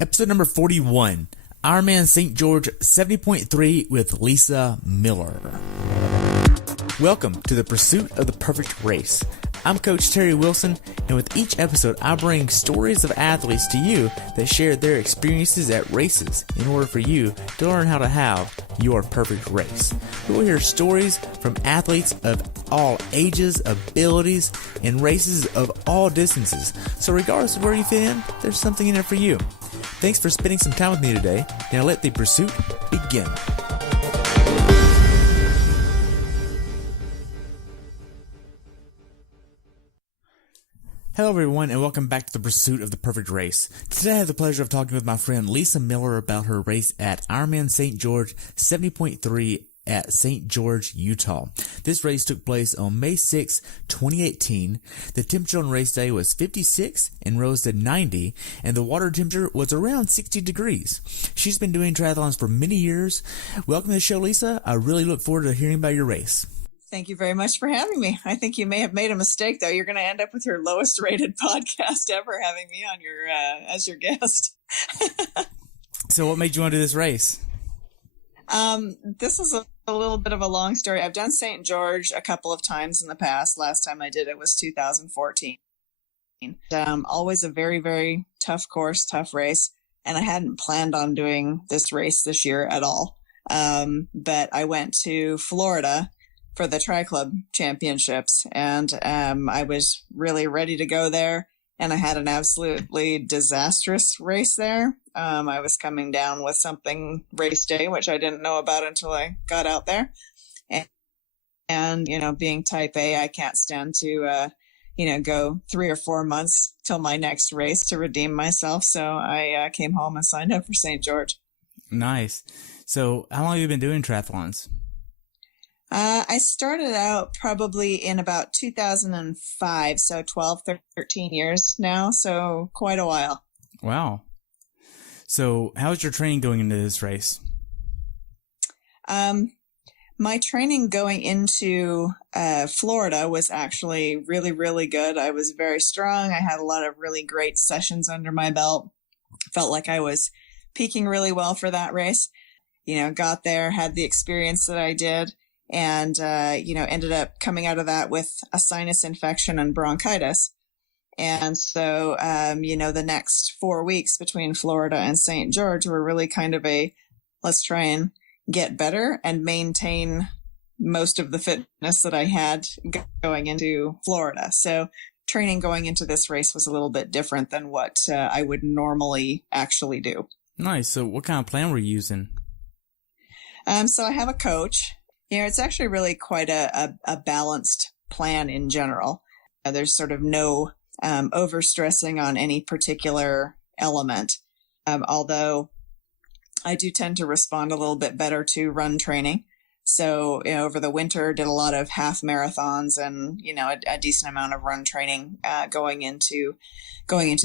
Episode number 41, Ironman St. George 70.3 with Lisa Miller. Welcome to the pursuit of the perfect race. I'm Coach Terry Wilson, and with each episode, I bring stories of athletes to you that share their experiences at races in order for you to learn how to have your perfect race. We will hear stories from athletes of all ages, abilities, and races of all distances. So regardless of where you fit in, there's something in it for you. Thanks for spending some time with me today. Now let the pursuit begin. Hello everyone, and welcome back to the pursuit of the perfect race. Today I have the pleasure of talking with my friend Lisa Miller about her race at Ironman St. George 70.3 at St. George, Utah. This race took place on May 6, 2018. The temperature on race day was 56 and rose to 90, and the water temperature was around 60 degrees. She's been doing triathlons for many years. Welcome to the show, Lisa. I really look forward to hearing about your race. Thank you very much for having me. I think you may have made a mistake, though. You're going to end up with your lowest rated podcast ever, having me on your as your guest. So what made you want to do this race? This is a little bit of a long story. I've done St. George a couple of times in the past. Last time I did it was 2014. Always a very, very tough course, tough race. And I hadn't planned on doing this race this year at all. But I went to Florida for the Tri-Club Championships, and I was really ready to go there, and I had an absolutely disastrous race there. I was coming down with something race day, which I didn't know about until I got out there. And you know, being type A, I can't stand to, go 3 or 4 months till my next race to redeem myself. So I came home and signed up for St. George. Nice. So how long have you been doing triathlons? I started out probably in about 2005, so 12, 13 years now, so quite a while. Wow. So how's your training going into this race? My training going into Florida was actually really, really good. I was very strong. I had a lot of really great sessions under my belt. Felt like I was peaking really well for that race. Got there, had the experience that I did. And, ended up coming out of that with a sinus infection and bronchitis. And so, the next 4 weeks between Florida and St. George were really kind of let's try and get better and maintain most of the fitness that I had going into Florida. So training going into this race was a little bit different than what I would normally actually do. Nice. So what kind of plan were you using? So I have a coach. It's actually really quite a balanced plan in general. There's sort of no overstressing on any particular element, although I do tend to respond a little bit better to run training. So over the winter, did a lot of half marathons and a decent amount of run training going into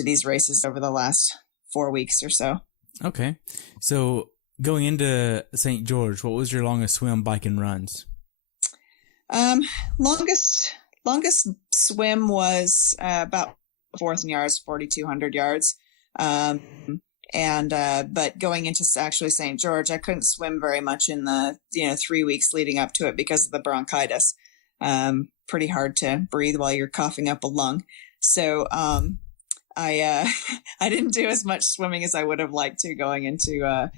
these races over the last 4 weeks or so. Okay, so going into St. George, what was your longest swim, bike, and runs? Longest swim was about 4,000 yards, 4,200 yards. But going into actually St. George, I couldn't swim very much in the 3 weeks leading up to it because of the bronchitis. Pretty hard to breathe while you're coughing up a lung. So I didn't do as much swimming as I would have liked to going into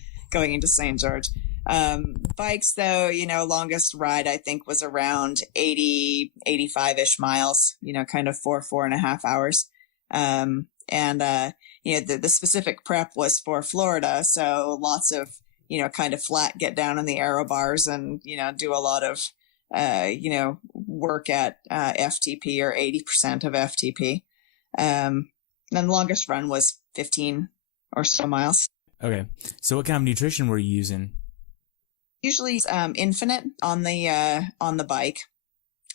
St. George. Bikes though, longest ride I think was around 85-ish miles, kind of 4.5 hours. The specific prep was for Florida. So lots of, kind of flat, get down in the aero bars and, do a lot of, work at, FTP or 80% of FTP. Then the longest run was 15 or so miles. Okay. So what kind of nutrition were you using? Usually Infinite on the bike.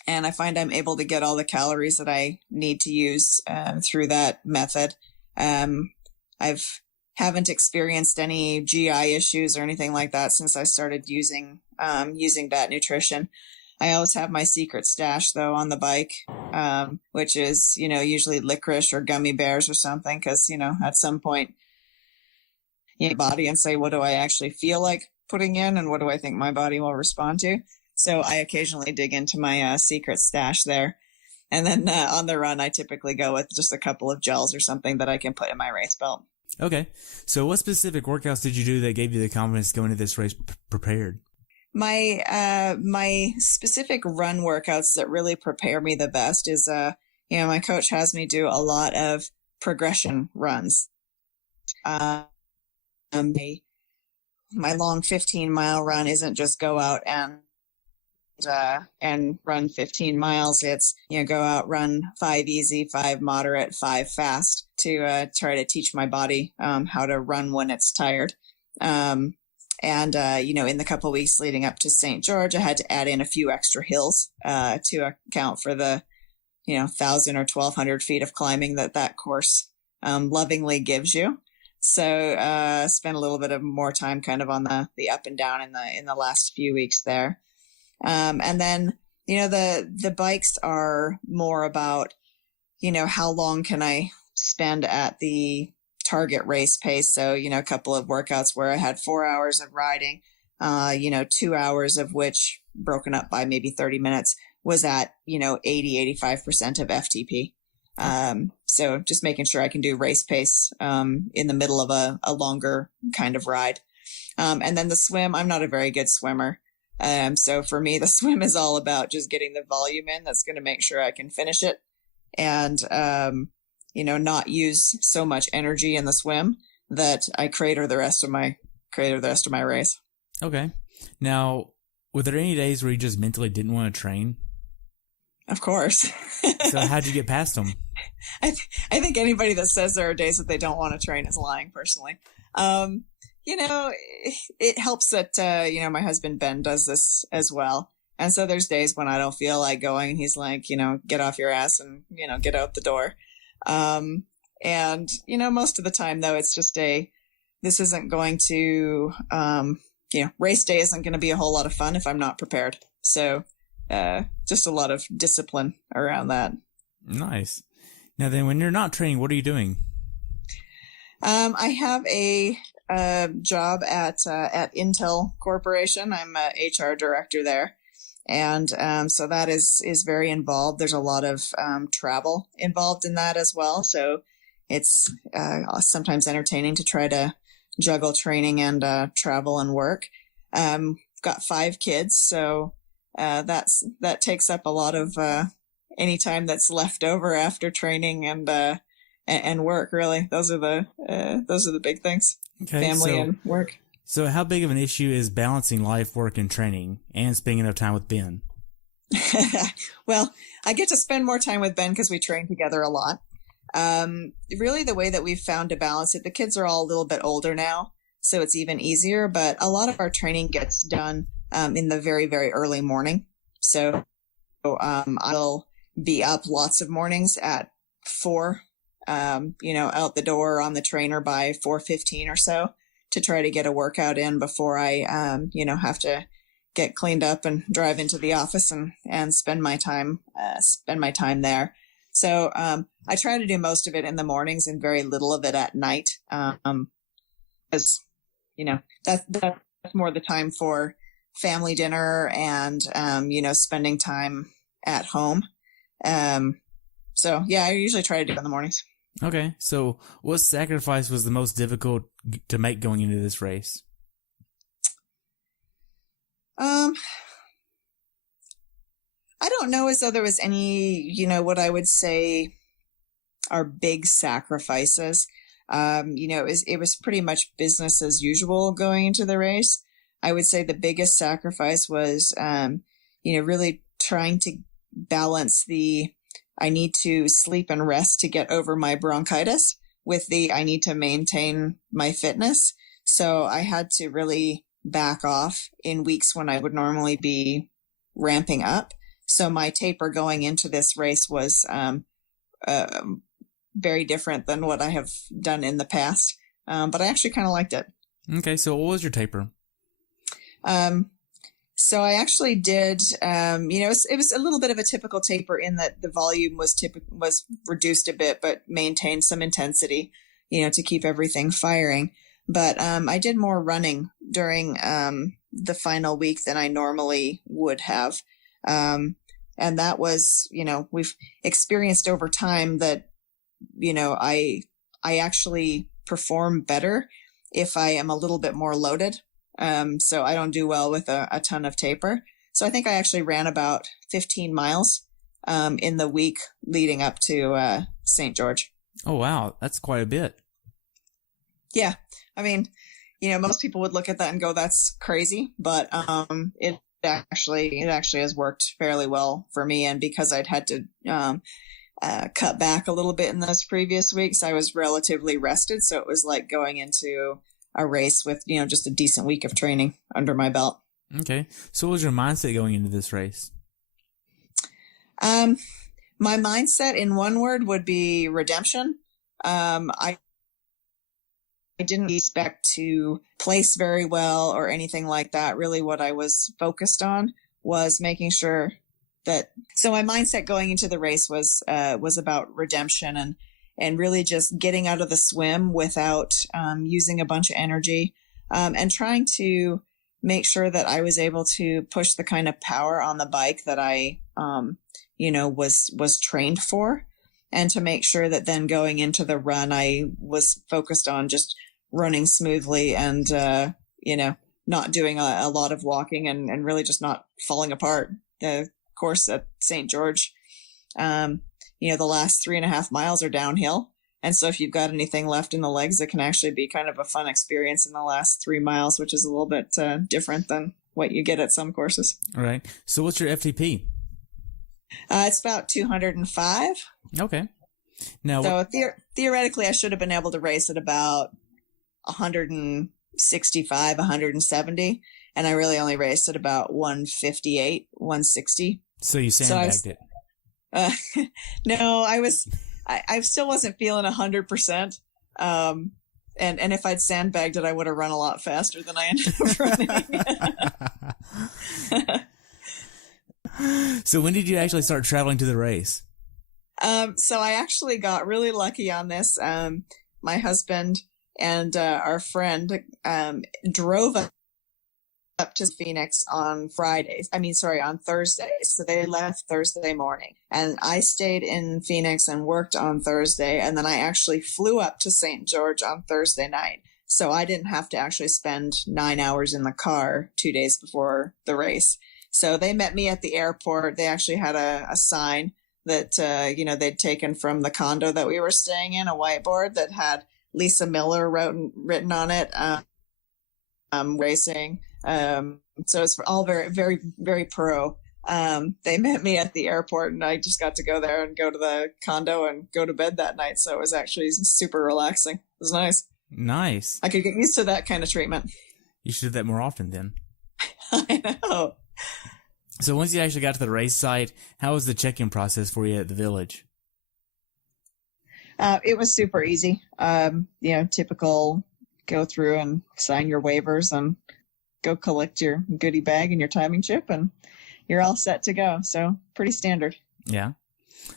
And I find I'm able to get all the calories that I need to use through that method. Haven't experienced any GI issues or anything like that since I started using that nutrition. I always have my secret stash though on the bike, which is, usually licorice or gummy bears or something. 'Cause, at some point body and say, what do I actually feel like putting in and what do I think my body will respond to? So I occasionally dig into my secret stash there. And then on the run, I typically go with just a couple of gels or something that I can put in my race belt. Okay. So what specific workouts did you do that gave you the confidence going into this race prepared? My specific run workouts that really prepare me the best is, my coach has me do a lot of progression runs. My long 15-mile run isn't just go out and run 15 miles. It's, go out, run 5 easy, 5 moderate, 5 fast to try to teach my body how to run when it's tired. In the couple of weeks leading up to St. George, I had to add in a few extra hills to account for the 1,000 or 1,200 feet of climbing that course lovingly gives you. So spent a little bit of more time kind of on the up and down in the last few weeks there. And then, the bikes are more about, how long can I spend at the target race pace. So, a couple of workouts where I had 4 hours of riding, 2 hours of which broken up by maybe 30 minutes was at, 80-85% of FTP. So just making sure I can do race pace in the middle of a longer kind of ride. And then the swim, I'm not a very good swimmer. So for me, the swim is all about just getting the volume in that's going to make sure I can finish it and, not use so much energy in the swim that I crater the rest of my race. Okay. Now, were there any days where you just mentally didn't want to train? Of course. So how'd you get past them? I think anybody that says there are days that they don't want to train is lying, personally. It helps that, my husband, Ben, does this as well. And so there's days when I don't feel like going. He's like, get off your ass and, get out the door. Most of the time, though, it's just this isn't going to, race day isn't going to be a whole lot of fun if I'm not prepared. So just a lot of discipline around that. Nice. Now then, when you're not training, what are you doing? I have a job at Intel Corporation. I'm a HR director there. And so that is very involved. There's a lot of travel involved in that as well. So it's sometimes entertaining to try to juggle training and travel and work. Got 5 kids, so that takes up a lot of any time that's left over after training and work. Really, those are the big things. Okay, family and work. So how big of an issue is balancing life, work, and training and spending enough time with Ben? Well, I get to spend more time with Ben because we train together a lot. Really, the way that we've found to balance it, the kids are all a little bit older now, so it's even easier. But a lot of our training gets done in the very, very early morning. So I'll be up lots of mornings at 4, out the door on the trainer by 4:15 or so, to try to get a workout in before I, have to get cleaned up and drive into the office and spend my time there. So, I try to do most of it in the mornings and very little of it at night. Because, that's more the time for family dinner and, spending time at home. So yeah, I usually try to do it in the mornings. Okay. So what sacrifice was the most difficult to make going into this race? I don't know as though there was any, what I would say are big sacrifices. It was pretty much business as usual going into the race. I would say the biggest sacrifice was, really trying to balance I need to sleep and rest to get over my bronchitis with I need to maintain my fitness. So I had to really back off in weeks when I would normally be ramping up. So my taper going into this race was very different than what I have done in the past. But I actually kind of liked it. Okay. So what was your taper? So I actually did, it was a little bit of a typical taper in that the volume was reduced a bit, but maintained some intensity, to keep everything firing. but I did more running during the final week than I normally would have. And that was, we've experienced over time that, I actually perform better if I am a little bit more loaded. So I don't do well with a ton of taper. So I think I actually ran about 15 miles in the week leading up to St. George. Oh, wow. That's quite a bit. Yeah. I mean, most people would look at that and go, that's crazy. But it actually has worked fairly well for me. And because I'd had to cut back a little bit in those previous weeks, I was relatively rested. So it was like going into a race with, just a decent week of training under my belt. Okay. So what was your mindset going into this race? My mindset in one word would be redemption. I didn't expect to place very well or anything like that. Really what I was focused on was making sure so my mindset going into the race was about redemption and really just getting out of the swim without using a bunch of energy, and trying to make sure that I was able to push the kind of power on the bike that I, was trained for, and to make sure that then going into the run, I was focused on just running smoothly and, not doing a lot of walking and really just not falling apart. The course at St. George, the last 3.5 miles are downhill. And so if you've got anything left in the legs, it can actually be kind of a fun experience in the last 3 miles, which is a little bit different than what you get at some courses. All right. So what's your FTP? It's about 205. Okay. Now, so theoretically, I should have been able to race at about 165, 170. And I really only raced at about 158, 160. So you sandbagged it. No, I still wasn't feeling 100%. And if I'd sandbagged it, I would have run a lot faster than I ended up running. So when did you actually start traveling to the race? So I actually got really lucky on this. My husband and our friend drove up to Phoenix on Thursday. So they left Thursday morning, and I stayed in Phoenix and worked on Thursday. And then I actually flew up to St. George on Thursday night. So I didn't have to actually spend 9 hours in the car 2 days before the race. So they met me at the airport. They actually had a sign that, they'd taken from the condo that we were staying in, a whiteboard that had Lisa Miller written on it, racing. So it's all very, very, very pro. They met me at the airport, and I just got to go there and go to the condo and go to bed that night. So it was actually super relaxing. It was nice. Nice. I could get used to that kind of treatment. You should do that more often then. I know. So once you actually got to the race site, how was the check-in process for you at the village? It was super easy. Typical go through and sign your waivers and go collect your goodie bag and your timing chip, and you're all set to go. So pretty standard. Yeah.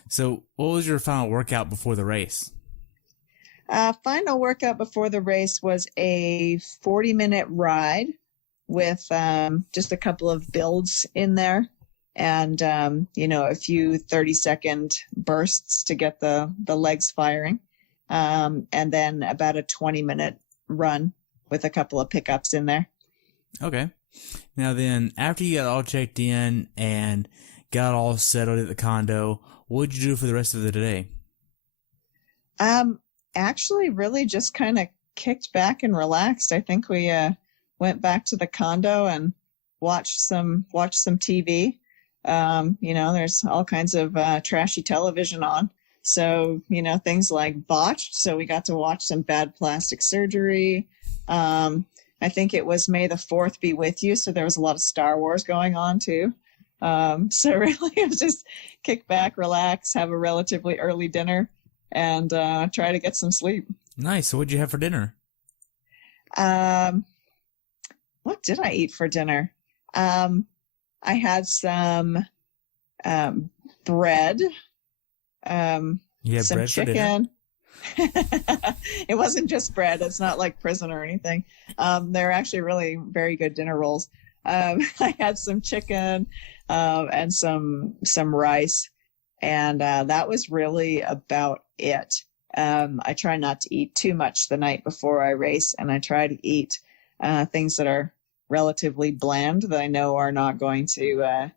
So what was your final workout before the race? Final workout before the race was a 40-minute ride with just a couple of builds in there, and a few 30-second bursts to get the legs firing, and then about a 20-minute run with a couple of pickups in there. Okay. Now then, after you got all checked in and got all settled at the condo, what did you do for the rest of the day? Actually, really just kind of kicked back and relaxed. I think we went back to the condo and watched some TV. There's all kinds of trashy television on. So, things like Botched. So we got to watch some bad plastic surgery. I think it was May the 4th be with you. So there was a lot of Star Wars going on too. So really it was just kick back, relax, have a relatively early dinner, and try to get some sleep. Nice. So what'd you have for dinner? What did I eat for dinner? I had some bread, You had some bread chicken. for dinner? It wasn't just bread. It's not like prison or anything. They're actually really very good dinner rolls. I had some chicken and some rice, and that was really about it. I try not to eat too much the night before I race, and I try to eat things that are relatively bland that I know are not going to,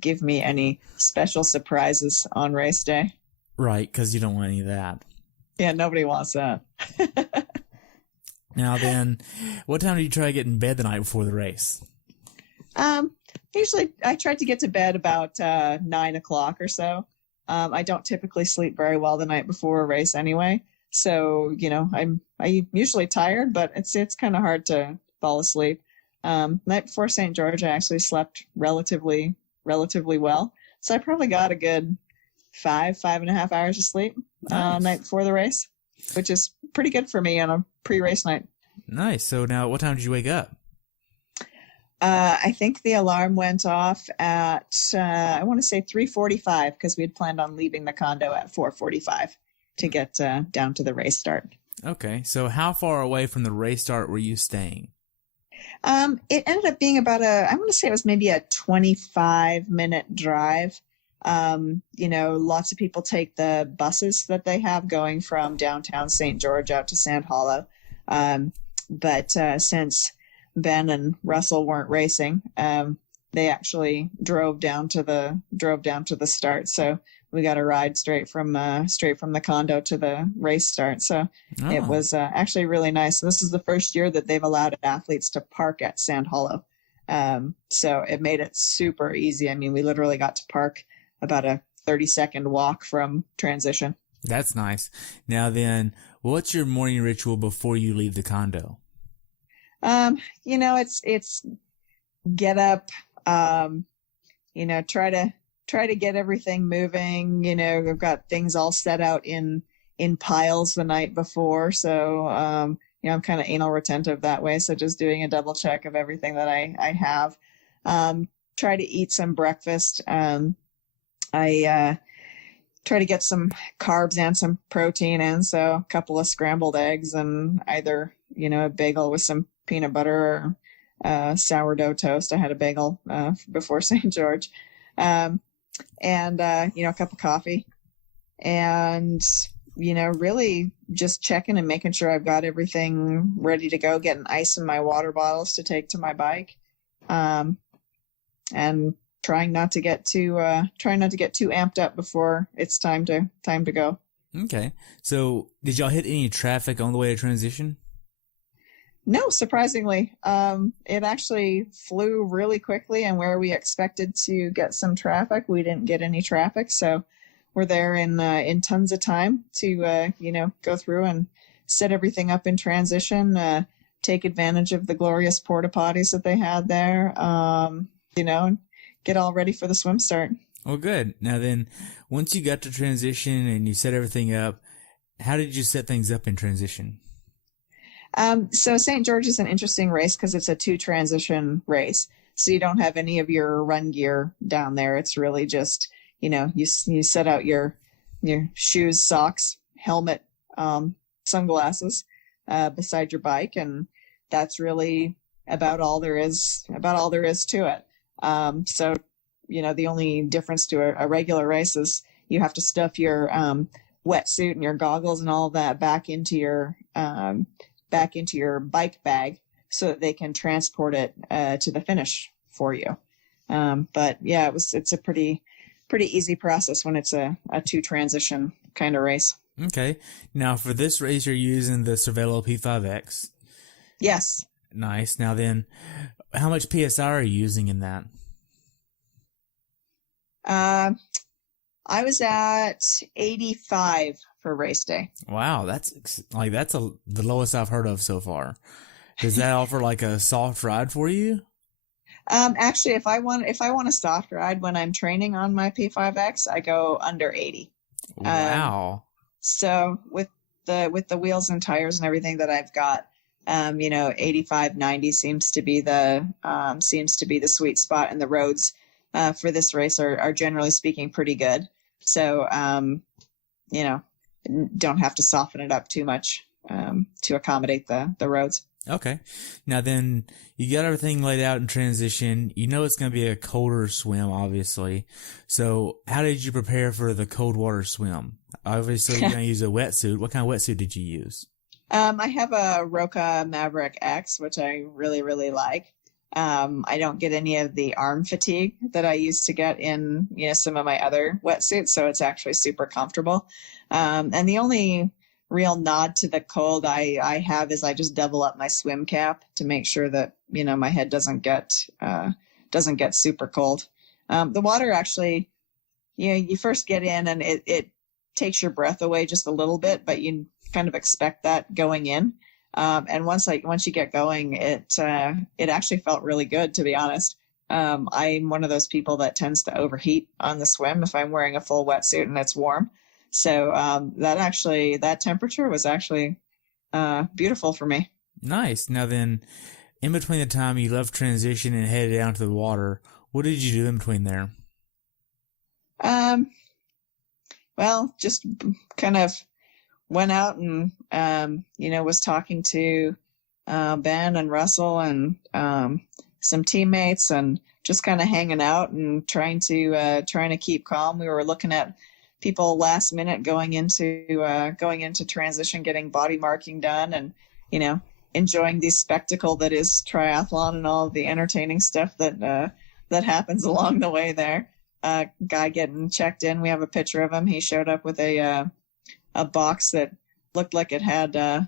give me any special surprises on race day. Right, because you don't want any of that. Yeah, nobody wants that. Now then, what time do you try to get in bed the night before the race? Usually I try to get to bed about 9 o'clock or so. I don't typically sleep very well the night before a race anyway. So, I'm usually tired, but it's kind of hard to fall asleep. Night before St. George, I actually slept relatively well. So I probably got a good 5.5 hours of sleep night before the race, which is pretty good for me on a pre-race night. Nice. So now what time did you wake up? I think the alarm went off at, I want to say 3:45, because we had planned on leaving the condo at 4:45 to get down to the race start. Okay. So how far away from the race start were you staying? It ended up being about I want to say it was maybe a 25-minute drive. Lots of people take the buses that they have going from downtown St. George out to Sand Hollow. But since Ben and Russell weren't racing, they actually drove down to the start. So we got a ride straight from the condo to the race start. So It was actually really nice. This is the first year that they've allowed athletes to park at Sand Hollow. So it made it super easy. I mean, we literally got to park about a 30-second walk from transition. That's nice. Now then, what's your morning ritual before you leave the condo? It's get up, try to get everything moving. We've got things all set out in piles the night before. So, I'm kind of anal retentive that way. So just doing a double check of everything that I have. Try to eat some breakfast. I try to get some carbs and some protein in. So a couple of scrambled eggs and either, a bagel with some peanut butter or sourdough toast. I had a bagel before St. George. And a cup of coffee. And, really just checking and making sure I've got everything ready to go, getting ice in my water bottles to take to my bike. And trying not to get too amped up before it's time to go. Okay. So did y'all hit any traffic on the way to transition? No, surprisingly. It actually flew really quickly, and where we expected to get some traffic, we didn't get any traffic. So we're there in tons of time to go through and set everything up in transition, take advantage of the glorious porta potties that they had there, and get all ready for the swim start. Well, good. Now then, once you got to transition and you set everything up, how did you set things up in transition? So St. George is an interesting race because it's a 2-transition race. So you don't have any of your run gear down there. It's really just, you set out your shoes, socks, helmet, sunglasses, beside your bike. And that's really about all there is to it. So, the only difference to a regular race is you have to stuff your, wetsuit and your goggles and all of that back into your bike bag so that they can transport it to the finish for you. But yeah, it's a pretty easy process when it's a 2-transition kind of race. Okay. Now for this race, you're using the Cervelo P5X. Yes. Nice. Now then, how much PSI are you using in that? I was at 85 for race day. Wow, that's the lowest I've heard of so far. Does that offer like a soft ride for you? Actually, if I want a soft ride when I'm training on my P5X, I go under 80. Wow. So with the wheels and tires and everything that I've got, 85, 90 seems to be the sweet spot, and the roads for this race are generally speaking pretty good. So, don't have to soften it up too much to accommodate the roads. Okay. Now then, you got everything laid out in transition. You know it's going to be a colder swim, obviously. So how did you prepare for the cold water swim? Obviously, you're going to use a wetsuit. What kind of wetsuit did you use? I have a Roka Maverick X, which I really, really like. I don't get any of the arm fatigue that I used to get in, some of my other wetsuits. So it's actually super comfortable. And the only real nod to the cold I have is I just double up my swim cap to make sure that, my head doesn't get super cold. The water actually, you first get in and it takes your breath away just a little bit, but you kind of expect that going in. And once you get going, it actually felt really good, to be honest. I'm one of those people that tends to overheat on the swim if I'm wearing a full wetsuit and it's warm. So that temperature was actually beautiful for me. Nice. Now then, in between the time you left transition and headed down to the water, what did you do in between there? Well, just kind of went out and, was talking to Ben and Russell and some teammates and just kind of hanging out and trying to keep calm. We were looking at people last minute going into transition, getting body marking done and, enjoying the spectacle that is triathlon and all of the entertaining stuff that happens along the way there. Guy getting checked in. We have a picture of him. He showed up with a box that looked like it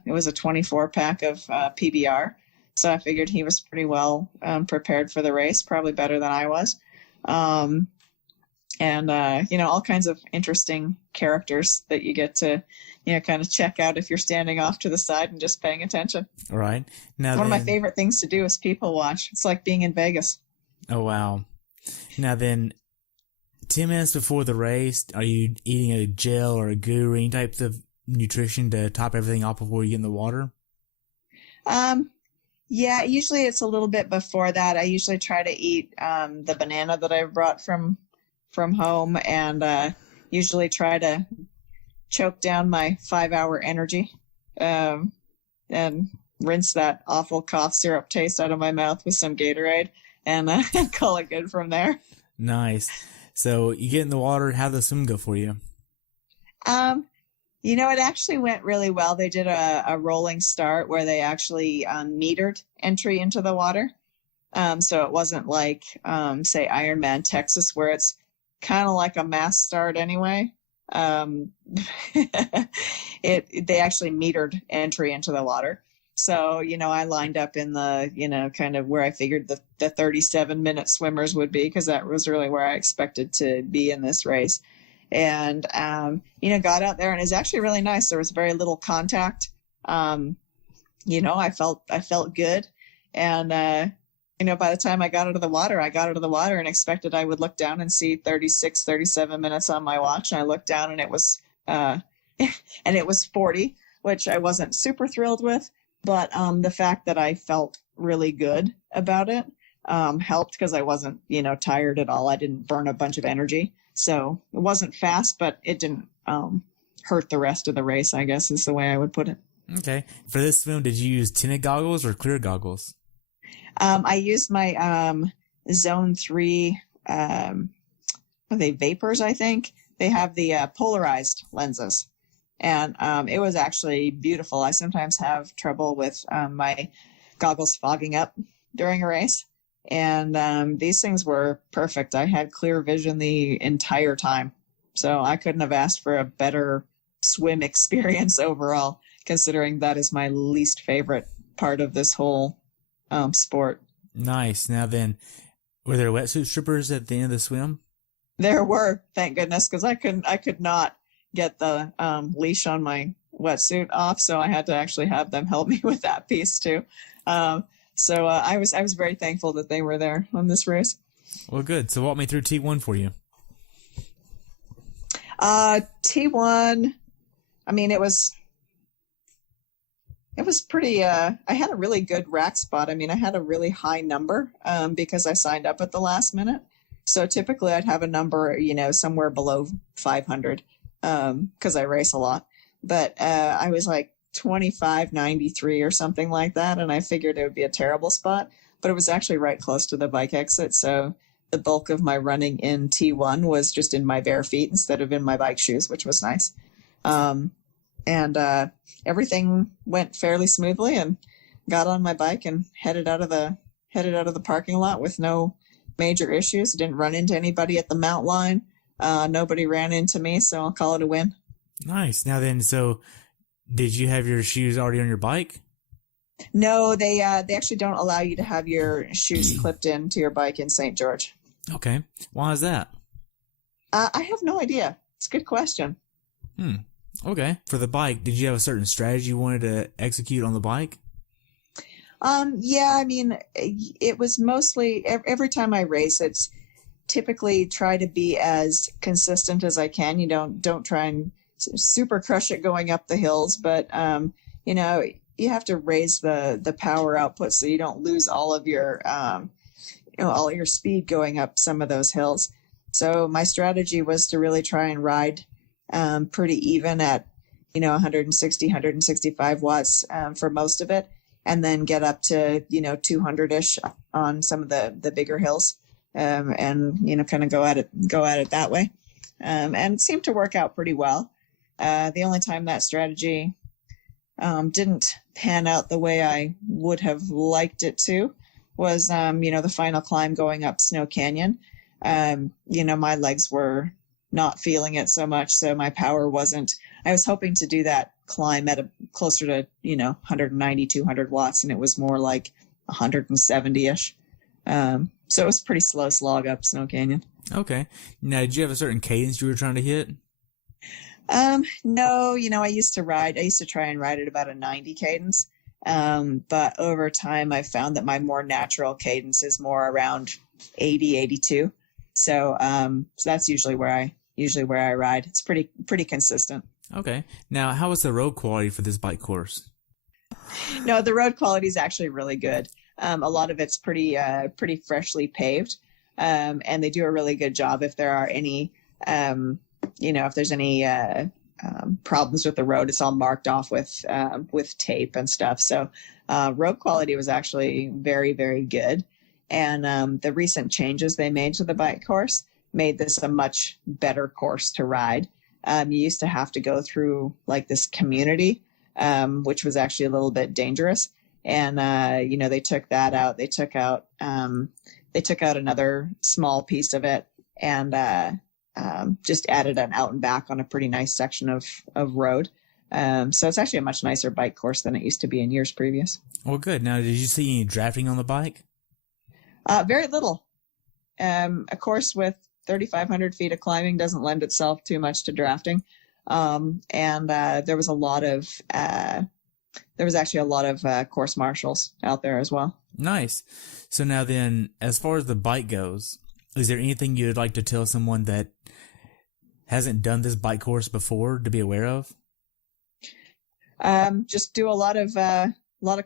was a 24 pack of PBR. So I figured he was pretty well prepared for the race, probably better than I was. And all kinds of interesting characters that you get to, kind of check out if you're standing off to the side and just paying attention. All right. Now one of my favorite things to do is people watch. It's like being in Vegas. Oh, wow. Now then, 10 minutes before the race, are you eating a gel or a goo or any types of nutrition to top everything off before you get in the water? Yeah, usually it's a little bit before that. I usually try to eat the banana that I brought from home and usually try to choke down my 5-hour energy and rinse that awful cough syrup taste out of my mouth with some Gatorade and call it good from there. Nice. So you get in the water. How'd the swim go for you? It actually went really well. They did a rolling start where they actually metered entry into the water. So it wasn't like, say, Ironman Texas, where it's kind of like a mass start anyway. They actually metered entry into the water. So, I lined up in the, kind of where I figured the 37-minute swimmers would be, because that was really where I expected to be in this race. And, got out there and it's actually really nice. There was very little contact. I felt good. And, by the time I got out of the water and expected I would look down and see 36, 37 minutes on my watch. And I looked down and it was, 40, which I wasn't super thrilled with. But the fact that I felt really good about it helped, because I wasn't, tired at all. I didn't burn a bunch of energy. So it wasn't fast, but it didn't hurt the rest of the race, I guess is the way I would put it. Okay. For this swim, did you use tinted goggles or clear goggles? I used my Zone 3, are they Vapors, I think? They have the polarized lenses. And it was actually beautiful. I sometimes have trouble with my goggles fogging up during a race. And these things were perfect. I had clear vision the entire time. So I couldn't have asked for a better swim experience overall, considering that is my least favorite part of this whole sport. Nice. Now then, were there wetsuit strippers at the end of the swim? There were, thank goodness, because I could not get the leash on my wetsuit off, so I had to actually have them help me with that piece too. So I was very thankful that they were there on this race. Well, good. So walk me through T1 for you. T1, I mean, it was pretty, I had a really good rack spot. I mean, I had a really high number because I signed up at the last minute. So typically I'd have a number, somewhere below 500 because I race a lot. but I was like 25.93 or something like that, and I figured it would be a terrible spot, but it was actually right close to the bike exit, so the bulk of my running in T1 was just in my bare feet instead of in my bike shoes, which was nice. And everything went fairly smoothly, and got on my bike and headed out of the parking lot with no major issues. Didn't run into anybody at the mount line. Nobody ran into me, so I'll call it a win. Nice. Now then, so did you have your shoes already on your bike? No, they actually don't allow you to have your shoes clipped into your bike in St. George. Okay. Why is that? I have no idea. It's a good question. Okay. For the bike, did you have a certain strategy you wanted to execute on the bike? Yeah, I mean, it was mostly every time I race, it's typically try to be as consistent as I can. You don't try and super crush it going up the hills, but you know, you have to raise the power output so you don't lose all of your all of your speed going up some of those hills. So my strategy was to really try and ride pretty even at 160, 165 watts for most of it, and then get up to 200-ish on some of the bigger hills, and kind of go at it that way, and it seemed to work out pretty well. The only time that strategy didn't pan out the way I would have liked it to was the final climb going up Snow Canyon. My legs were not feeling it so much, so my power wasn't. I was hoping to do that climb at closer to 190, 200 watts, and it was more like 170-ish. So it was a pretty slow slog up Snow Canyon. Okay. Now, did you have a certain cadence you were trying to hit? No, I used to try and ride at about a 90 cadence. But over time I found that my more natural cadence is more around 80, 82. So that's usually where I ride. It's pretty consistent. Okay. Now, how was the road quality for this bike course? No, the road quality is actually really good. A lot of it's pretty freshly paved. And they do a really good job if there are any, if there's any problems with the road, it's all marked off with tape and stuff. So road quality was actually very, very good. And the recent changes they made to the bike course made this a much better course to ride. You used to have to go through like this community, which was actually a little bit dangerous. And they took that out. They took out another small piece of it, and just added an out and back on a pretty nice section of road. So it's actually a much nicer bike course than it used to be in years previous. Well, good. Now, did you see any drafting on the bike? Very little. A course with 3,500 feet of climbing doesn't lend itself too much to drafting. And there was actually a lot of course marshals out there as well. Nice. So now then, as far as the bike goes, is there anything you'd like to tell someone that hasn't done this bike course before to be aware of? Just do a lot of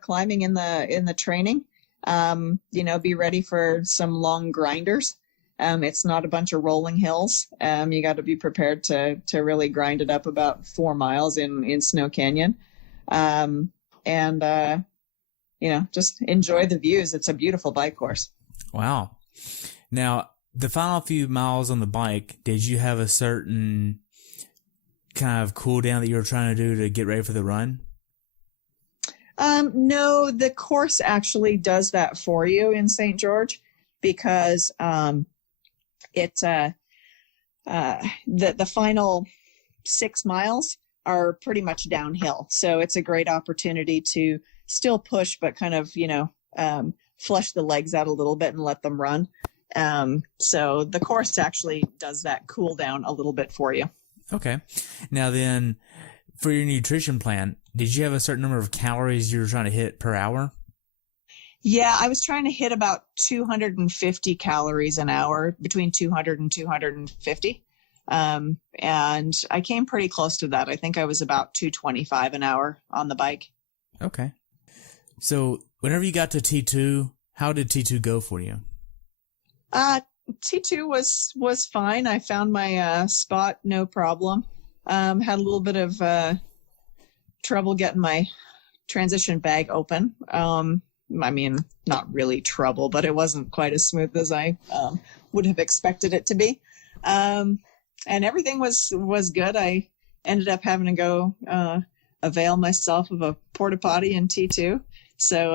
climbing in the training. Be ready for some long grinders. It's not a bunch of rolling hills. You got to be prepared to really grind it up about 4 miles in Snow Canyon. Just enjoy the views. It's a beautiful bike course. Wow. Now, the final few miles on the bike, did you have a certain kind of cool down that you were trying to do to get ready for the run? No, the course actually does that for you in St. George, because the final 6 miles are pretty much downhill. So it's a great opportunity to still push, but kind of, flush the legs out a little bit and let them run. So the course actually does that cool down a little bit for you. Okay. Now then, for your nutrition plan, did you have a certain number of calories you were trying to hit per hour? Yeah, I was trying to hit about 250 calories an hour, between 200 and 250. And I came pretty close to that. I think I was about 225 an hour on the bike. Okay. So whenever you got to T2, how did T2 go for you? T2 was fine. I found my spot, no problem. Had a little bit of trouble getting my transition bag open. I mean, not really trouble, but it wasn't quite as smooth as I would have expected it to be. And everything was good. I ended up having to go avail myself of a porta potty in T2. So,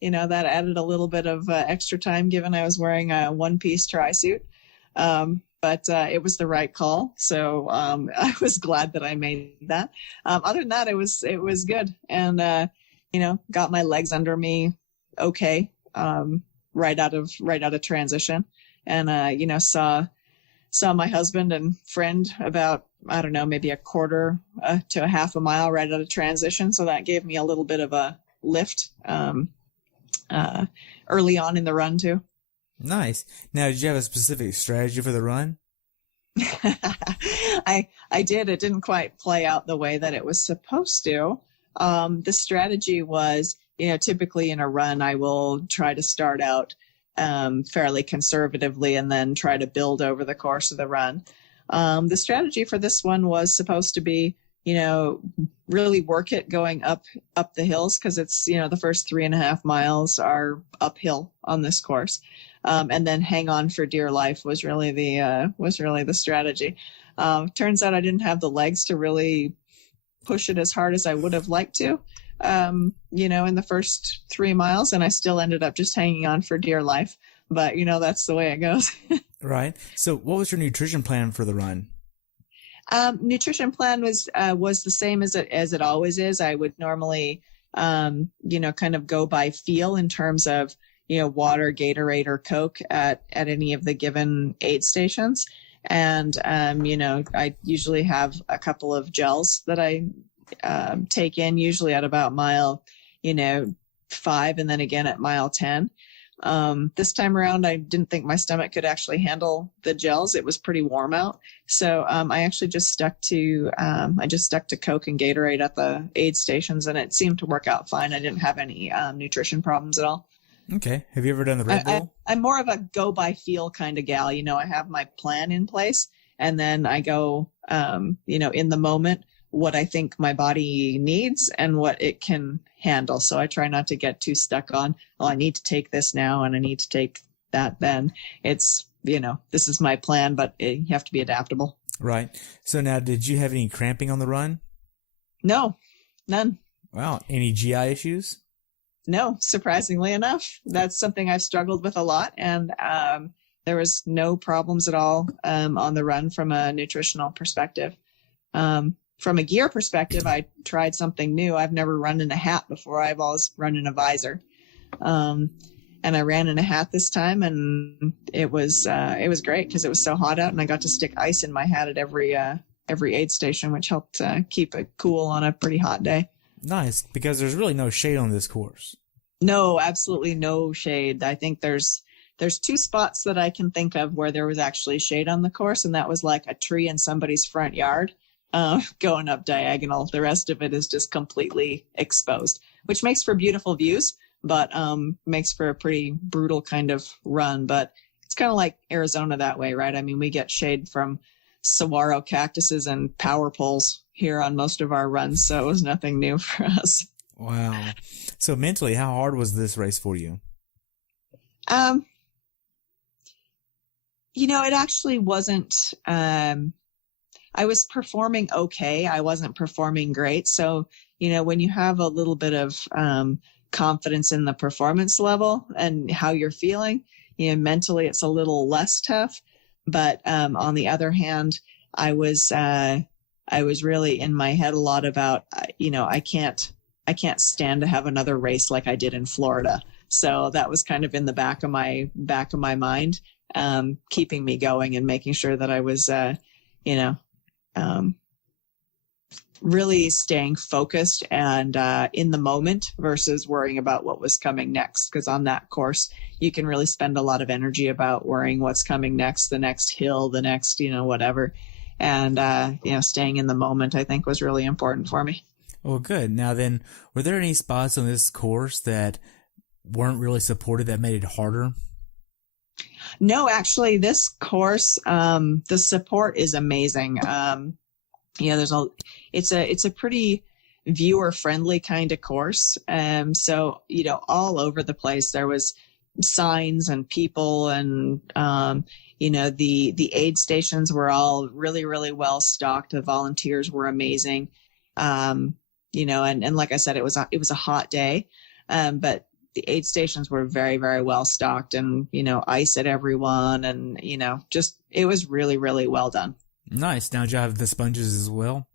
that added a little bit of extra time given I was wearing a one-piece tri-suit. But it was the right call. So I was glad that I made that. Other than that, it was good. And, got my legs under me okay right out of transition. And, saw my husband and friend about, I don't know, maybe a quarter to a half a mile right out of transition. So that gave me a little bit of a lift early on in the run too. Nice. Now, did you have a specific strategy for the run? I did. It didn't quite play out the way that it was supposed to. The strategy was, typically in a run, I will try to start out fairly conservatively and then try to build over the course of the run. The strategy for this one was supposed to be, really work it going up the hills, because it's, the first 3.5 miles are uphill on this course. And then hang on for dear life was really the strategy. Turns out I didn't have the legs to really push it as hard as I would have liked to, in the first 3 miles, and I still ended up just hanging on for dear life. But, that's the way it goes. Right. So what was your nutrition plan for the run? Nutrition plan was the same as it always is. I would normally, kind of go by feel in terms of, water, Gatorade, or Coke at any of the given aid stations. And, I usually have a couple of gels that I take in, usually at about mile, 5, and then again at mile 10. This time around, I didn't think my stomach could actually handle the gels. It was pretty warm out. So I actually just stuck to Coke and Gatorade at the aid stations, and it seemed to work out fine. I didn't have any nutrition problems at all. Okay. Have you ever done the Red Bull? I'm more of a go by feel kind of gal. I have my plan in place, and then I go, in the moment, what I think my body needs and what it can handle. So I try not to get too stuck on, I need to take this now and I need to take that then. It's, this is my plan, but you have to be adaptable. Right. So now, did you have any cramping on the run? No, none. Wow. Any GI issues? No, surprisingly enough. That's something I've struggled with a lot. And there was no problems at all on the run from a nutritional perspective. From a gear perspective, I tried something new. I've never run in a hat before. I've always run in a visor. And I ran in a hat this time, and it was great because it was so hot out, and I got to stick ice in my hat at every aid station, which helped keep it cool on a pretty hot day. Nice, because there's really no shade on this course. No, absolutely no shade. I think there's 2 spots that I can think of where there was actually shade on the course, and that was like a tree in somebody's front yard going up diagonal. The rest of it is just completely exposed, which makes for beautiful views, but makes for a pretty brutal kind of run. But it's kind of like Arizona that way, right? I mean, we get shade from saguaro cactuses and power poles here on most of our runs, so it was nothing new for us. Wow. So mentally, how hard was this race for you? It actually wasn't. I was performing okay. I wasn't performing great. So, when you have a little bit of confidence in the performance level and how you're feeling, mentally it's a little less tough. But on the other hand, I was really in my head a lot about, I can't stand to have another race like I did in Florida. So that was kind of in the back of my mind, keeping me going and making sure that I was, really staying focused and in the moment versus worrying about what was coming next. Because on that course, you can really spend a lot of energy about worrying what's coming next, the next hill, the next, whatever. And, staying in the moment, I think, was really important for me. Well, good. Now then, were there any spots on this course that weren't really supported that made it harder? No, actually, this course, the support is amazing. It's a pretty viewer friendly kind of course. So, all over the place, there was signs and people, and, the aid stations were all really, really well stocked. The volunteers were amazing. And like I said, it was a hot day. But the aid stations were very, very well stocked, and, ice at everyone. And, it was really, really well done. Nice. Now, did you have the sponges as well?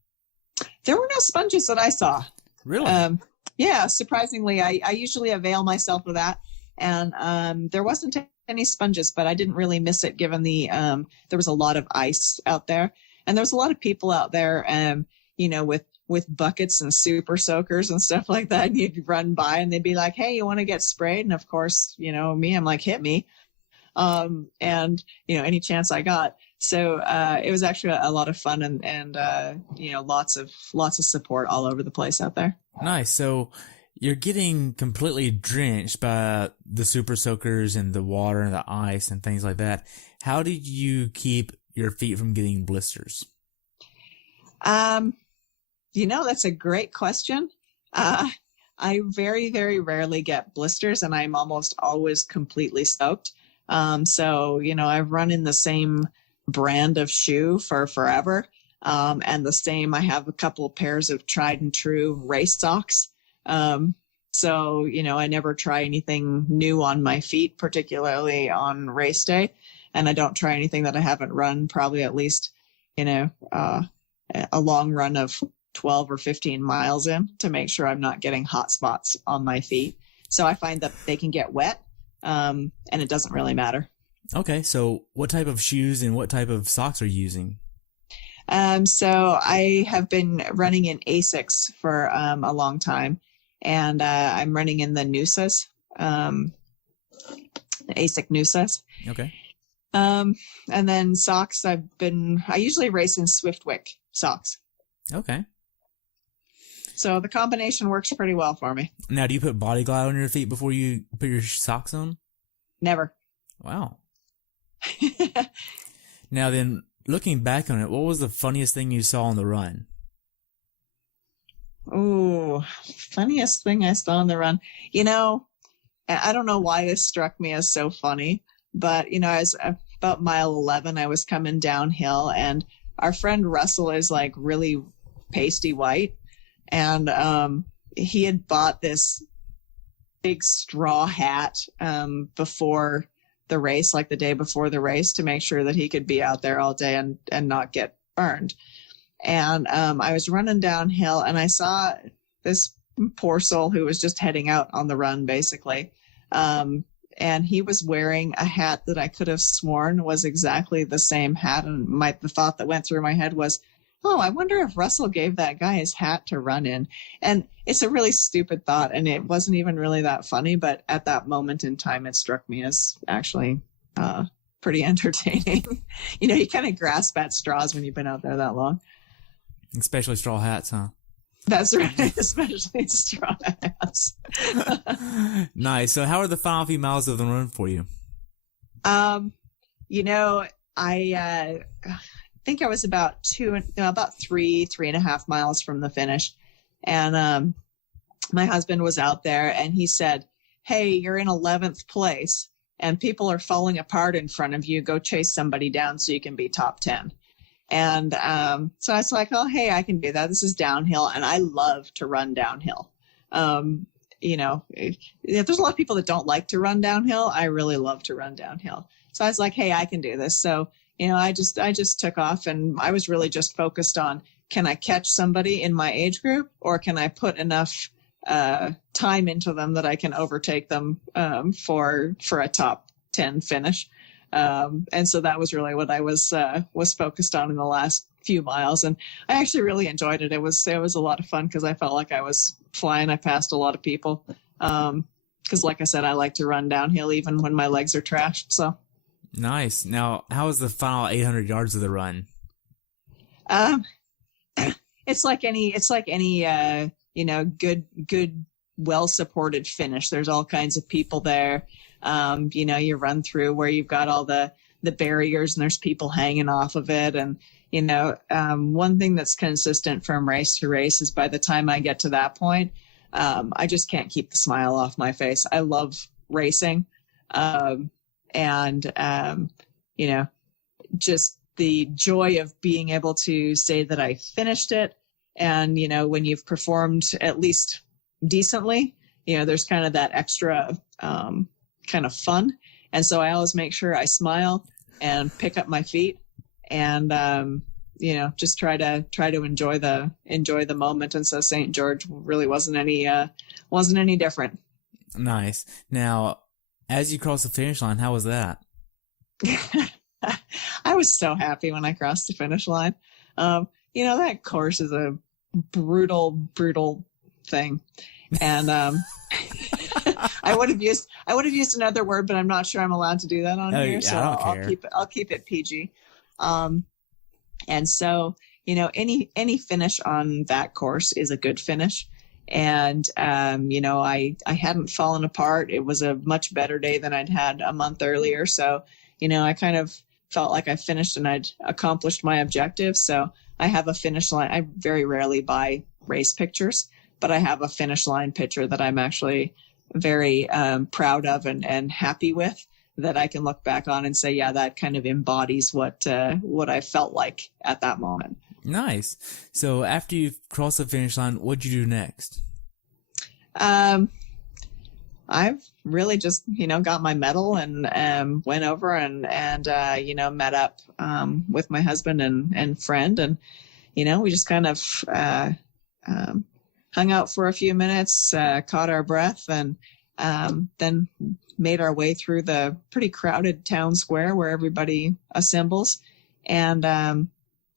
There were no sponges that I saw. Really? Yeah, surprisingly, I usually avail myself of that. And there wasn't any sponges, but I didn't really miss it given there was a lot of ice out there. And there was a lot of people out there, with buckets and super soakers and stuff like that. And you'd run by and they'd be like, hey, you want to get sprayed? And of course, me, I'm like, hit me. Any chance I got. So it was actually a lot of fun, and lots of support all over the place out there. Nice. So you're getting completely drenched by the super soakers and the water and the ice and things like that. How did you keep your feet from getting blisters? That's a great question. I very, very rarely get blisters, and I'm almost always completely soaked. So, I've run in the same brand of shoe for forever. And I have a couple of pairs of tried and true race socks. So, I never try anything new on my feet, particularly on race day. And I don't try anything that I haven't run probably at least, a long run of 12 or 15 miles in, to make sure I'm not getting hot spots on my feet. So I find that they can get wet, and it doesn't really matter. Okay. So what type of shoes and what type of socks are you using? So I have been running in Asics for a long time, and I'm running in the Noosas, the Asic Noosas. Okay. And then socks, I usually race in Swiftwick socks. Okay. So the combination works pretty well for me. Now, do you put body glide on your feet before you put your socks on? Never. Wow. Now then, looking back on it, what was the funniest thing you saw on the run? Oh, funniest thing I saw on the run. I don't know why this struck me as so funny, but, as about mile 11, I was coming downhill, and our friend Russell is like really pasty white. And he had bought this big straw hat before the race, like the day before the race, to make sure that he could be out there all day and not get burned. And I was running downhill, and I saw this poor soul who was just heading out on the run, basically. And he was wearing a hat that I could have sworn was exactly the same hat. And the thought that went through my head was, oh, I wonder if Russell gave that guy his hat to run in. And it's a really stupid thought, and it wasn't even really that funny, but at that moment in time, it struck me as actually pretty entertaining. You kind of grasp at straws when you've been out there that long. Especially straw hats, huh? That's right, especially straw hats. Nice. So how are the final few miles of the run for you? I think I was about 3.5 miles from the finish. And my husband was out there, and he said, hey, you're in 11th place and people are falling apart in front of you. Go chase somebody down so you can be top 10. And so I was like, oh, hey, I can do that. This is downhill, and I love to run downhill. If there's a lot of people that don't like to run downhill, I really love to run downhill. So I was like, hey, I can do this. So, I just took off, and I was really just focused on, can I catch somebody in my age group, or can I put enough time into them that I can overtake them for a top 10 finish. And so that was really what I was focused on in the last few miles. And I actually really enjoyed it. It was a lot of fun because I felt like I was flying. I passed a lot of people. Because like I said, I like to run downhill even when my legs are trashed. So nice. Now, how was the final 800 yards of the run? It's like any good, well-supported finish. There's all kinds of people there. You run through where you've got all the barriers, and there's people hanging off of it. And, one thing that's consistent from race to race is by the time I get to that point, I just can't keep the smile off my face. I love racing. Just the joy of being able to say that I finished it. And, when you've performed at least decently, there's kind of that extra kind of fun. And so I always make sure I smile and pick up my feet and, just try to enjoy the moment. And so St. George really wasn't any different. Nice. Now, as you crossed the finish line, how was that? I was so happy when I crossed the finish line. That course is a brutal thing. And I would have used another word, but I'm not sure I'm allowed to do that on here. So I'll keep it PG. And so, any finish on that course is a good finish. And, I hadn't fallen apart. It was a much better day than I'd had a month earlier. So, I kind of felt like I finished and I'd accomplished my objective. So I have a finish line. I very rarely buy race pictures, but I have a finish line picture that I'm actually very proud of and happy with, that I can look back on and say, yeah, that kind of embodies what I felt like at that moment. Nice. So after you crossed the finish line, what'd you do next? I've really just, got my medal and went over and met up with my husband and friend. And, we just kind of hung out for a few minutes, caught our breath, and then made our way through the pretty crowded town square where everybody assembles. And,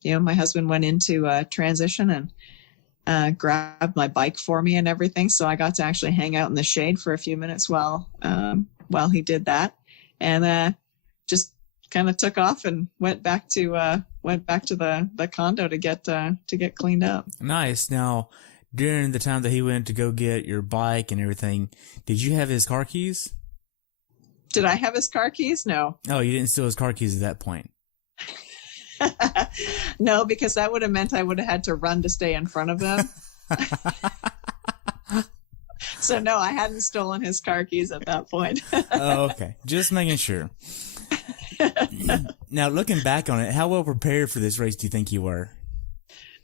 my husband went into transition and grabbed my bike for me and everything. So I got to actually hang out in the shade for a few minutes while he did that, and just kind of took off and went back to the condo to get cleaned up. Nice. Now, during the time that he went to go get your bike and everything, did you have his car keys? Did I have his car keys? No. Oh, you didn't steal his car keys at that point. No, because that would have meant I would have had to run to stay in front of them. So no, I hadn't stolen his car keys at that point. Oh, okay. Just making sure. Now, looking back on it, how well prepared for this race do you think you were?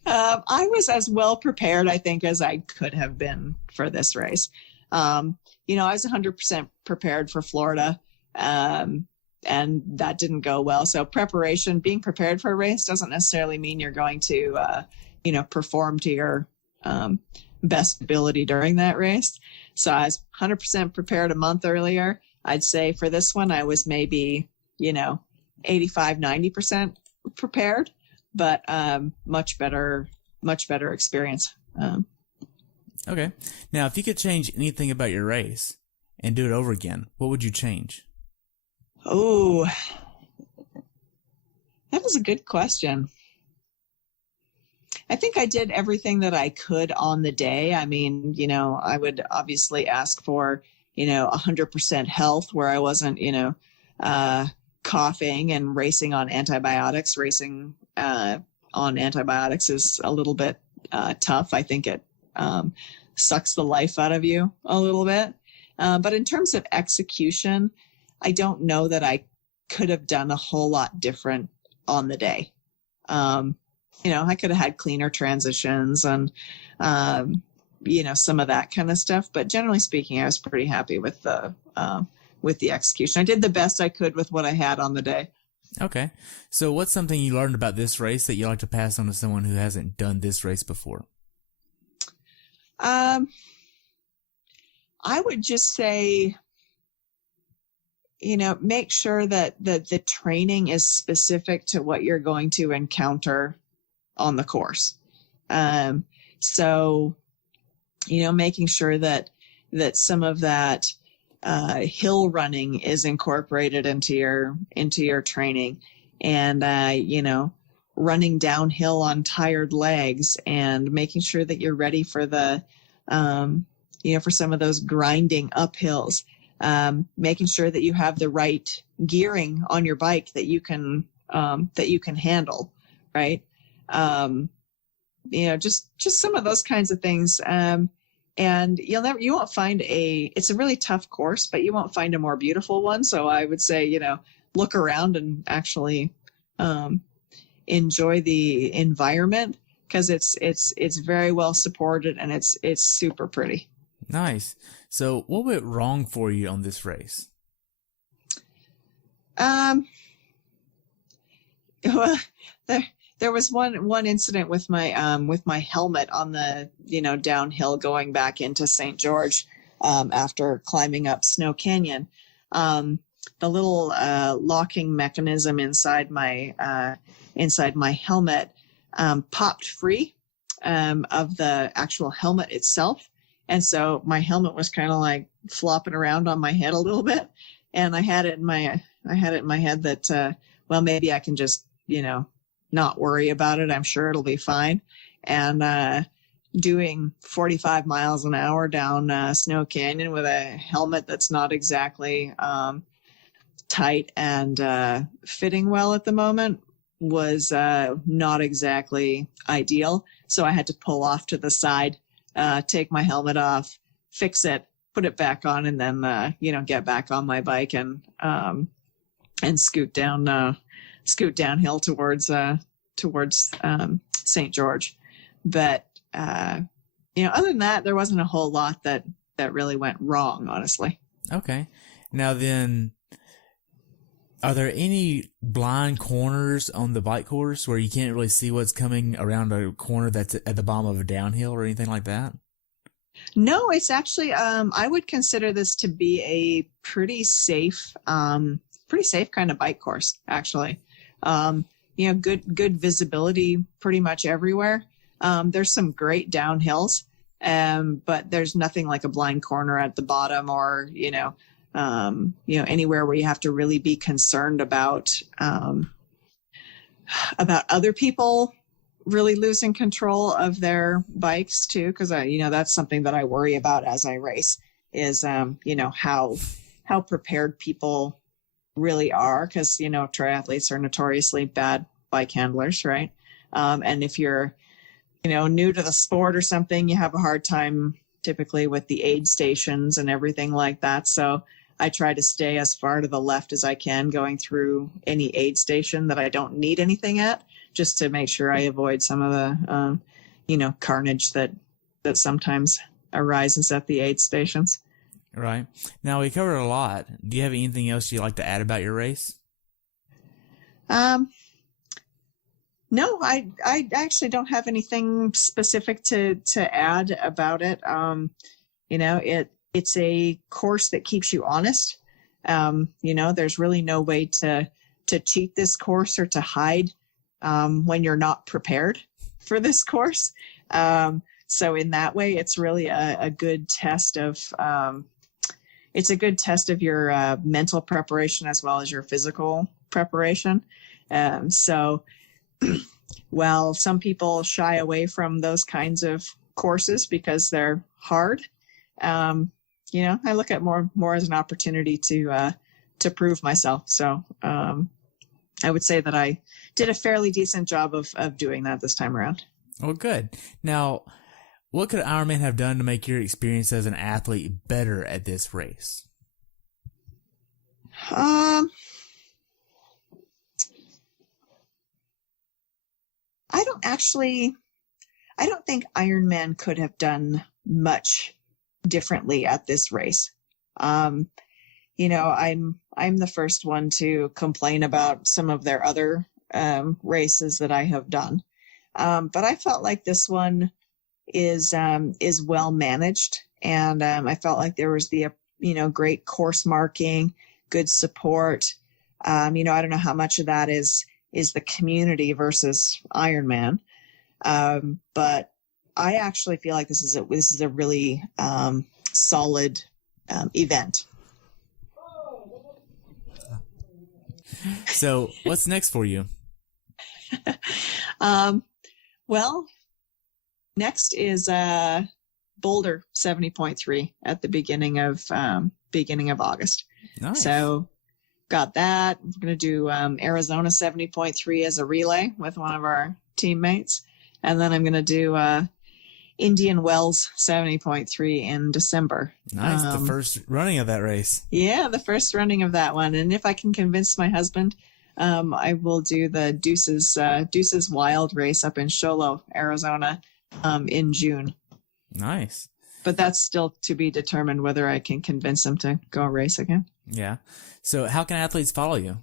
I was as well prepared, I think, as I could have been for this race. I was 100% prepared for Florida. And that didn't go well. So being prepared for a race doesn't necessarily mean you're going to, perform to your best ability during that race. So I was 100% prepared a month earlier. I'd say for this one, I was maybe, 85, 90% prepared, but much better experience. Okay. Now, if you could change anything about your race and do it over again, what would you change? Oh, that was a good question. I think I did everything that I could on the day. I mean, I would obviously ask for, 100% health where I wasn't, coughing and racing on antibiotics. Racing on antibiotics is a little bit tough. I think it sucks the life out of you a little bit. But in terms of execution, I don't know that I could have done a whole lot different on the day. I could have had cleaner transitions and, some of that kind of stuff. But generally speaking, I was pretty happy with the execution. I did the best I could with what I had on the day. Okay. So what's something you learned about this race that you like to pass on to someone who hasn't done this race before? I would just say, make sure that the training is specific to what you're going to encounter on the course. So, making sure that some of that hill running is incorporated into your training, and running downhill on tired legs, and making sure that you're ready for the for some of those grinding uphills. Making sure that you have the right gearing on your bike that you can handle, right? Just some of those kinds of things. And you won't find it's a really tough course, but you won't find a more beautiful one. So I would say, look around and actually enjoy the environment, because it's very well supported, and it's super pretty. Nice. So what went wrong for you on this race? Well, there was one incident with my helmet on the downhill going back into St. George after climbing up Snow Canyon. The little locking mechanism inside my helmet popped free of the actual helmet itself, and so my helmet was kind of like flopping around on my head a little bit, and I had it in my head that well, maybe I can just not worry about it. I'm sure it'll be fine. And doing 45 miles an hour down Snow Canyon with a helmet that's not exactly tight and fitting well at the moment was not exactly ideal. So I had to pull off to the side, take my helmet off, fix it, put it back on, and then get back on my bike and scoot downhill towards St. George. But other than that, there wasn't a whole lot that really went wrong, honestly. Okay. Now then, are there any blind corners on the bike course where you can't really see what's coming around a corner that's at the bottom of a downhill or anything like that? No, it's actually, I would consider this to be a pretty safe kind of bike course, actually. Good visibility pretty much everywhere. There's some great downhills, but there's nothing like a blind corner at the bottom, or anywhere where you have to really be concerned about other people really losing control of their bikes too, because that's something that I worry about as I race, is how prepared people really are, because triathletes are notoriously bad bike handlers, right? And if you're new to the sport or something, you have a hard time typically with the aid stations and everything like that. So I try to stay as far to the left as I can going through any aid station that I don't need anything at, just to make sure I avoid some of the carnage that sometimes arises at the aid stations. Right. Now, we covered a lot. Do you have anything else you'd like to add about your race? No, I actually don't have anything specific to add about it. It's a course that keeps you honest. There's really no way to cheat this course or to hide when you're not prepared for this course. So in that way, it's really a good test of your mental preparation as well as your physical preparation. So while some people shy away from those kinds of courses because they're hard, I look at more as an opportunity to prove myself. So I would say that I did a fairly decent job of doing that this time around. Well, good. Now, what could Ironman have done to make your experience as an athlete better at this race? I don't think Ironman could have done much differently at this race. I'm the first one to complain about some of their other races that I have done. But I felt like this one is well managed, and I felt like there was the great course marking, good support. I don't know how much of that is the community versus Ironman, but I actually feel like this is a really solid event. So, what's next for you? Well, next is Boulder 70.3 at the beginning of August. Nice. So got that. We're going to do Arizona 70.3 as a relay with one of our teammates. And then I'm going to do Indian Wells 70.3 in December. Nice. The first running of that race. Yeah, the first running of that one. And if I can convince my husband, I will do the Deuces Wild race up in Sholo, Arizona, in June. Nice. But that's still to be determined whether I can convince him to go race again. Yeah. So how can athletes follow you?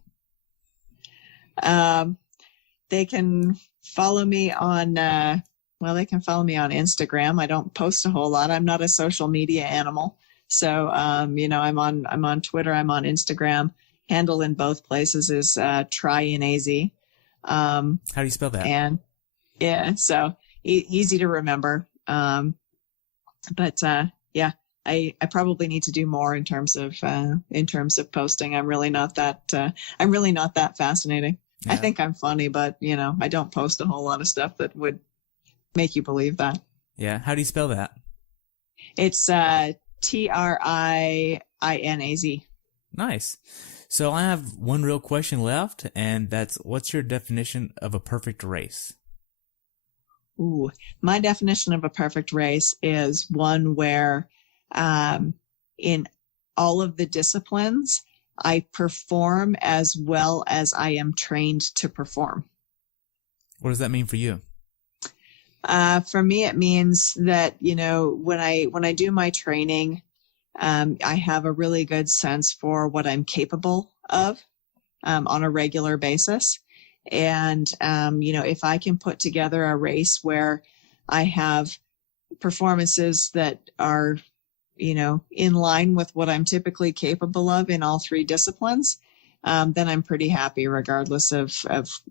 They can follow me on, they can follow me on Instagram. I don't post a whole lot. I'm not a social media animal. So, I'm on Twitter. I'm on Instagram. Handle in both places is TryInAZ. How do you spell that? And yeah, so easy to remember. I probably need to do more in terms of posting. I'm really not that fascinating. Yeah. I think I'm funny, but I don't post a whole lot of stuff that would make you believe that. Yeah. How do you spell that? It's TryInAZ. Nice. So I have one real question left, and that's, what's your definition of a perfect race? Ooh, my definition of a perfect race is one where in all of the disciplines, I perform as well as I am trained to perform. What does that mean for you? For me, it means that, when I do my training, I have a really good sense for what I'm capable of on a regular basis. And, if I can put together a race where I have performances that are, in line with what I'm typically capable of in all three disciplines, then I'm pretty happy regardless of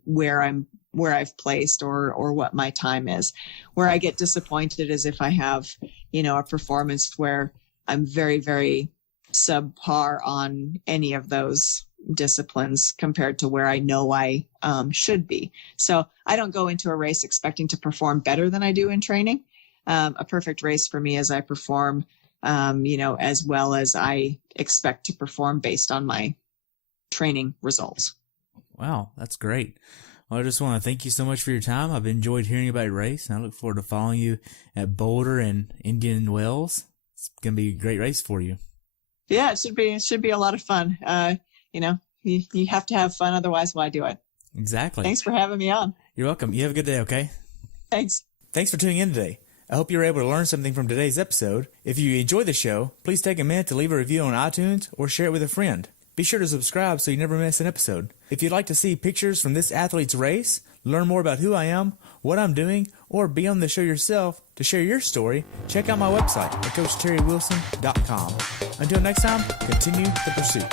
where I've placed or what my time is. Where I get disappointed is if I have, a performance where I'm very, very subpar on any of those disciplines compared to where I know I should be. So I don't go into a race expecting to perform better than I do in training. A perfect race for me is I perform, as well as I expect to perform based on my training results. Wow, that's great. Well, I just want to thank you so much for your time. I've enjoyed hearing about your race, and I look forward to following you at Boulder and Indian Wells. It's going to be a great race for you. Yeah, it should be a lot of fun. You have to have fun, otherwise why do it? Exactly. Thanks for having me on. You're welcome. You have a good day, okay? Thanks. Thanks for tuning in today. I hope you were able to learn something from today's episode. If you enjoyed the show, please take a minute to leave a review on iTunes or share it with a friend. Be sure to subscribe so you never miss an episode. If you'd like to see pictures from this athlete's race, learn more about who I am, what I'm doing, or be on the show yourself to share your story, check out my website at CoachTerryWilson.com. Until next time, continue the pursuit.